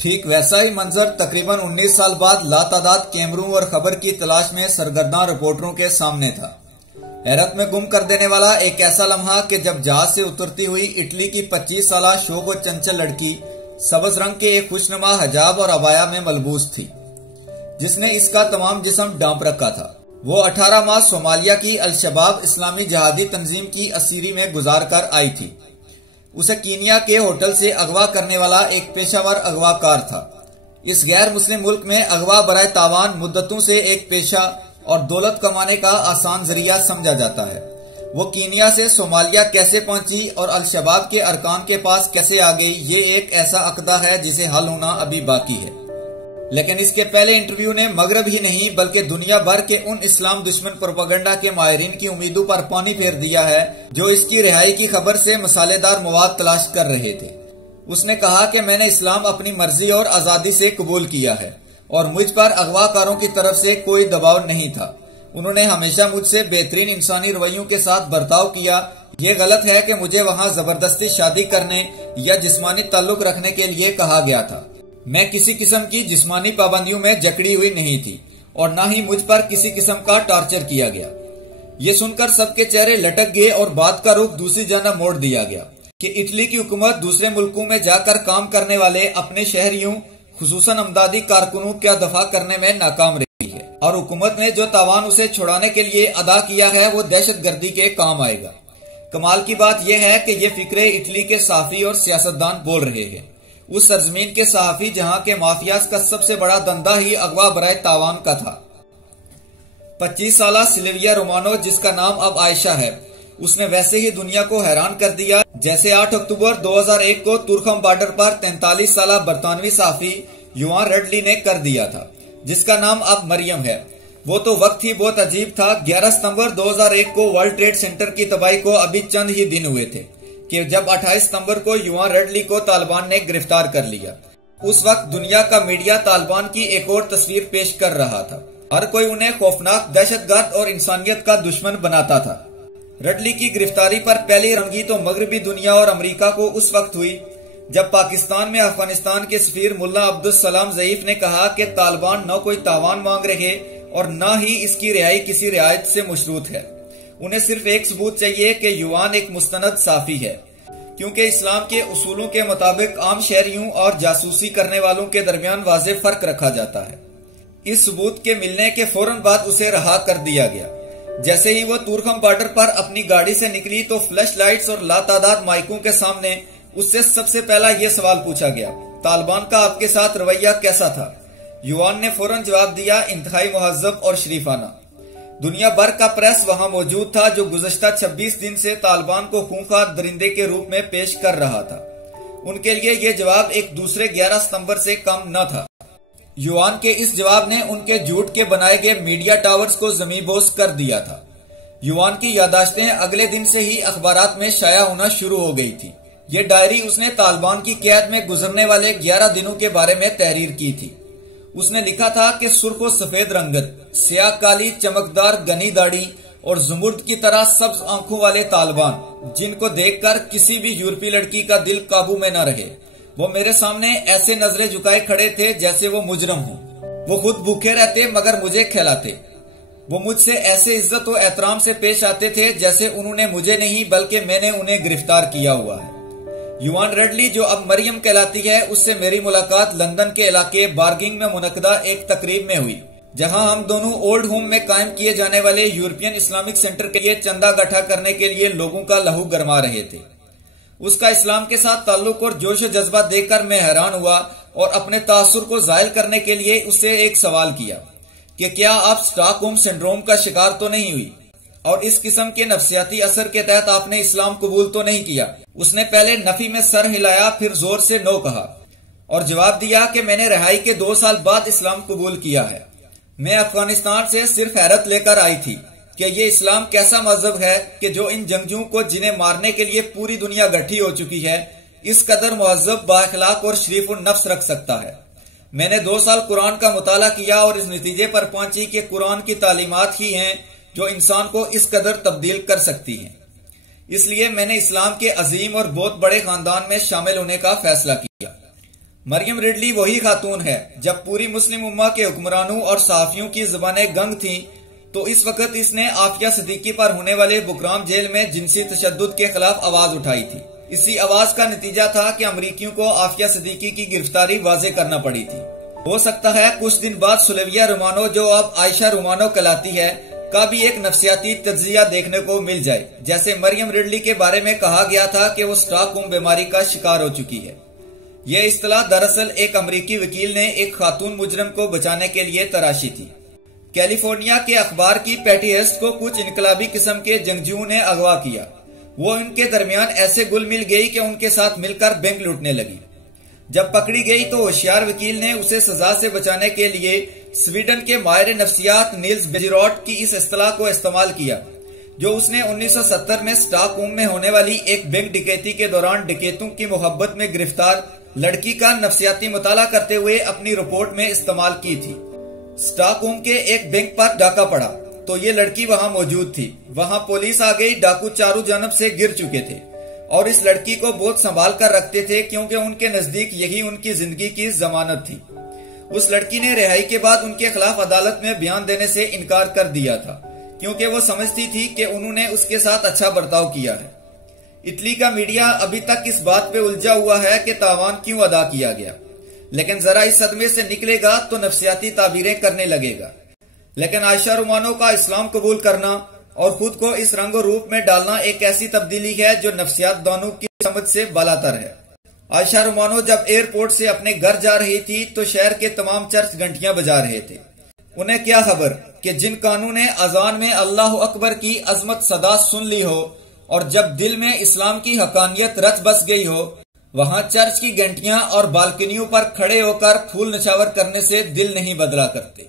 ٹھیک ویسا ہی منظر تقریباً 19 سال بعد لاتعداد کیمروں اور خبر کی تلاش میں سرگرداں رپورٹروں کے سامنے تھا۔ حیرت میں گم کر دینے والا ایک ایسا لمحہ کہ جب جہاز سے اترتی ہوئی اٹلی کی 25 سالہ شوق و چنچل لڑکی سبز رنگ کے ایک خوشنما حجاب اور عبایا میں ملبوس تھی، جس نے اس کا تمام جسم ڈانپ رکھا تھا۔ وہ 18 ماہ صومالیہ کی الشباب اسلامی جہادی تنظیم کی اسیری میں گزار کر آئی تھی۔ اسے کینیا کے ہوٹل سے اغوا کرنے والا ایک پیشہ ور اغوا کار تھا۔ اس غیر مسلم ملک میں اغوا برائے تاوان مدتوں سے ایک پیشہ اور دولت کمانے کا آسان ذریعہ سمجھا جاتا ہے۔ وہ کینیا سے صومالیہ کیسے پہنچی اور الشباب کے ارکان کے پاس کیسے آ گئی، یہ ایک ایسا عقدہ ہے جسے حل ہونا ابھی باقی ہے۔ لیکن اس کے پہلے انٹرویو نے مغرب ہی نہیں بلکہ دنیا بھر کے ان اسلام دشمن پروپیگنڈا کے ماہرین کی امیدوں پر پانی پھیر دیا ہے جو اس کی رہائی کی خبر سے مسالے دار مواد تلاش کر رہے تھے۔ اس نے کہا کہ میں نے اسلام اپنی مرضی اور آزادی سے قبول کیا ہے اور مجھ پر اغوا کاروں کی طرف سے کوئی دباؤ نہیں تھا۔ انہوں نے ہمیشہ مجھ سے بہترین انسانی رویوں کے ساتھ برتاؤ کیا۔ یہ غلط ہے کہ مجھے وہاں زبردستی شادی کرنے یا جسمانی تعلق رکھنے کے لیے کہا گیا تھا۔ میں کسی قسم کی جسمانی پابندیوں میں جکڑی ہوئی نہیں تھی اور نہ ہی مجھ پر کسی قسم کا ٹارچر کیا گیا۔ یہ سن کر سب کے چہرے لٹک گئے اور بات کا رخ دوسری جانب موڑ دیا گیا کہ اٹلی کی حکومت دوسرے ملکوں میں جا کر کام کرنے والے اپنے شہریوں خصوصاً امدادی کارکنوں کا دفاع کرنے میں ناکام رہی ہے اور حکومت نے جو تاوان اسے چھڑانے کے لیے ادا کیا ہے وہ دہشت گردی کے کام آئے گا۔ کمال کی بات یہ ہے کہ یہ فکرے اٹلی کے صحافی اور سیاستدان بول رہے ہیں، اس سرزمین کے صحافی جہاں کے مافیاز کا سب سے بڑا دندہ ہی اغوا برائے تاوان کا تھا۔ 25 سالہ سلویا رومانو، جس کا نام اب عائشہ ہے، اس نے ویسے ہی دنیا کو حیران کر دیا جیسے 8 اکتوبر 2001 کو تورخم بارڈر پر 43 سالہ برطانوی صحافی یوان ریڈلی نے کر دیا تھا، جس کا نام اب مریم ہے۔ وہ تو وقت ہی بہت عجیب تھا۔ 11 ستمبر 2001 کو ورلڈ ٹریڈ سینٹر کی تباہی کو ابھی چند ہی دن ہوئے تھے کہ جب 28 ستمبر کو یوان ریڈلی کو طالبان نے گرفتار کر لیا۔ اس وقت دنیا کا میڈیا طالبان کی ایک اور تصویر پیش کر رہا تھا۔ ہر کوئی انہیں خوفناک دہشت گرد اور انسانیت کا دشمن بناتا تھا۔ ریڈلی کی گرفتاری پر پہلی رنگی تو مغربی دنیا اور امریکہ کو اس وقت ہوئی جب پاکستان میں افغانستان کے سفیر ملا عبدالسلام ضعیف نے کہا کہ طالبان نہ کوئی تاوان مانگ رہے اور نہ ہی اس کی رہائی کسی رعایت سے مشروط ہے۔ انہیں صرف ایک ثبوت چاہیے کہ یوان ایک مستند صحافی ہے، کیونکہ اسلام کے اصولوں کے مطابق عام شہریوں اور جاسوسی کرنے والوں کے درمیان واضح فرق رکھا جاتا ہے۔ اس ثبوت کے ملنے کے فوراً بعد اسے رہا کر دیا گیا۔ جیسے ہی وہ تورخم بارڈر پر اپنی گاڑی سے نکلی تو فلش لائٹس اور لاتعداد مائکوں کے سامنے اس سے سب سے پہلا یہ سوال پوچھا گیا، طالبان کا آپ کے ساتھ رویہ کیسا تھا؟ یوان نے فوراً جواب دیا، انتہائی مہذب اور شریفانہ۔ دنیا بھر کا پریس وہاں موجود تھا جو گزشتہ 26 دن سے طالبان کو خونخوار درندے کے روپ میں پیش کر رہا تھا۔ ان کے لیے یہ جواب ایک دوسرے 11 ستمبر سے کم نہ تھا۔ یوان کے اس جواب نے ان کے جھوٹ کے بنائے گئے میڈیا ٹاورز کو زمیں بوس کر دیا تھا۔ یوان کی یادداشتیں اگلے دن سے ہی اخبارات میں شائع ہونا شروع ہو گئی تھی۔ یہ ڈائری اس نے طالبان کی قید میں گزرنے والے 11 دنوں کے بارے میں تحریر کی تھی۔ اس نے لکھا تھا کہ سرخ و سفید رنگت، سیاہ کالی چمکدار گھنی داڑھی اور زمرد کی طرح سبز آنکھوں والے طالبان، جن کو دیکھ کر کسی بھی یورپی لڑکی کا دل قابو میں نہ رہے، وہ میرے سامنے ایسے نظریں جھکائے کھڑے تھے جیسے وہ مجرم ہوں۔ وہ خود بھوکے رہتے مگر مجھے کھلاتے۔ وہ مجھ سے ایسے عزت و احترام سے پیش آتے تھے جیسے انہوں نے مجھے نہیں بلکہ میں نے انہیں گرفتار کیا ہوا ہے۔ یوان ریڈلی، جو اب مریم کہلاتی ہے، اس سے میری ملاقات لندن کے علاقے بارگنگ میں منعقدہ ایک تقریب میں ہوئی، جہاں ہم دونوں اولڈ ہوم میں قائم کیے جانے والے یورپین اسلامک سینٹر کے لیے چندہ گٹھا کرنے کے لیے لوگوں کا لہو گرما رہے تھے۔ اس کا اسلام کے ساتھ تعلق اور جوش و جذبہ دیکھ کر میں حیران ہوا اور اپنے تاثر کو ظاہر کرنے کے لیے اس سے ایک سوال کیا کہ کیا آپ اسٹاک ہوم سنڈروم کا شکار تو نہیں ہوئی اور اس قسم کے نفسیاتی اثر کے تحت آپ نے اسلام قبول تو نہیں کیا؟ اس نے پہلے نفی میں سر ہلایا، پھر زور سے نو کہا اور جواب دیا کہ میں نے رہائی کے 2 سال بعد اسلام قبول کیا ہے۔ میں افغانستان سے صرف حیرت لے کر آئی تھی کہ یہ اسلام کیسا مذہب ہے کہ جو ان جنگجوؤں کو جنہیں مارنے کے لیے پوری دنیا گٹھی ہو چکی ہے، اس قدر مہذب، بااخلاق اور شریف النفس رکھ سکتا ہے۔ میں نے 2 سال قرآن کا مطالعہ کیا اور اس نتیجے پر پہنچی کہ قرآن کی تعلیمات ہی ہیں جو انسان کو اس قدر تبدیل کر سکتی ہیں۔ اس لیے میں نے اسلام کے عظیم اور بہت بڑے خاندان میں شامل ہونے کا فیصلہ کیا۔ مریم ریڈلی وہی خاتون ہے جب پوری مسلم امہ کے حکمرانوں اور صحافیوں کی زبانیں گنگ تھیں تو اس وقت اس نے عافیہ صدیقی پر ہونے والے بکرام جیل میں جنسی تشدد کے خلاف آواز اٹھائی تھی۔ اسی آواز کا نتیجہ تھا کہ امریکیوں کو عافیہ صدیقی کی گرفتاری واضح کرنا پڑی تھی۔ ہو سکتا ہے کچھ دن بعد سلویہ رومانو، جو اب عائشہ رومانو کہلاتی ہے، کا بھی ایک نفسیاتی تجزیہ دیکھنے کو مل جائے، جیسے مریم ریڈلی کے بارے میں کہا گیا تھا کہ وہ اسٹاک ہوم بیماری کا شکار ہو چکی ہے۔ یہ اصطلاح دراصل ایک امریکی وکیل نے ایک خاتون مجرم کو بچانے کے لیے تراشی تھی۔ کیلیفورنیا کے اخبار کی پیٹی ہیسٹ کو کچھ انقلابی قسم کے جنگجوؤں نے اغوا کیا۔ وہ ان کے درمیان ایسے گل مل گئی کہ ان کے ساتھ مل کر بینک لوٹنے لگی۔ جب پکڑی گئی تو ہوشیار وکیل نے اسے سزا سے بچانے کے لیے سویڈن کے ماہر نفسیات نیلز بیجروٹ کی اس اصطلاح کو استعمال کیا، جو اس نے 1970 میں اسٹاک ہوم میں ہونے والی ایک بینک ڈکیتی کے دوران ڈکیتوں کی محبت میں گرفتار لڑکی کا نفسیاتی مطالعہ کرتے ہوئے اپنی رپورٹ میں استعمال کی تھی۔ اسٹاک ہوم کے ایک بینک پر ڈاکہ پڑا تو یہ لڑکی وہاں موجود تھی۔ وہاں پولیس آ گئی، ڈاکو چاروں جانب سے گر چکے تھے اور اس لڑکی کو بہت سنبھال کر رکھتے تھے کیونکہ ان کے نزدیک یہی ان کی زندگی کی ضمانت تھی۔ اس لڑکی نے رہائی کے بعد ان کے خلاف عدالت میں بیان دینے سے انکار کر دیا تھا کیونکہ وہ سمجھتی تھی کہ انہوں نے اس کے ساتھ اچھا برتاؤ کیا ہے۔ اٹلی کا میڈیا ابھی تک اس بات پہ الجھا ہوا ہے کہ تاوان کیوں ادا کیا گیا، لیکن ذرا اس صدمے سے نکلے گا تو نفسیاتی تعبیریں کرنے لگے گا۔ لیکن عائشہ رومانو کا اسلام قبول کرنا اور خود کو اس رنگ و روپ میں ڈالنا ایک ایسی تبدیلی ہے جو نفسیات دانوں کی سمجھ سے بالاتر ہے۔ عائشہ رومانو جب ایئرپورٹ سے اپنے گھر جا رہی تھی تو شہر کے تمام چرچ گھنٹیاں بجا رہے تھے۔ انہیں کیا خبر کہ جن کانوں نے اذان میں اللہ اکبر کی عظمت صدا سن لی ہو اور جب دل میں اسلام کی حقانیت رچ بس گئی ہو، وہاں چرچ کی گھنٹیاں اور بالکنیوں پر کھڑے ہو کر پھول نچھاور کرنے سے دل نہیں بدلا کرتے۔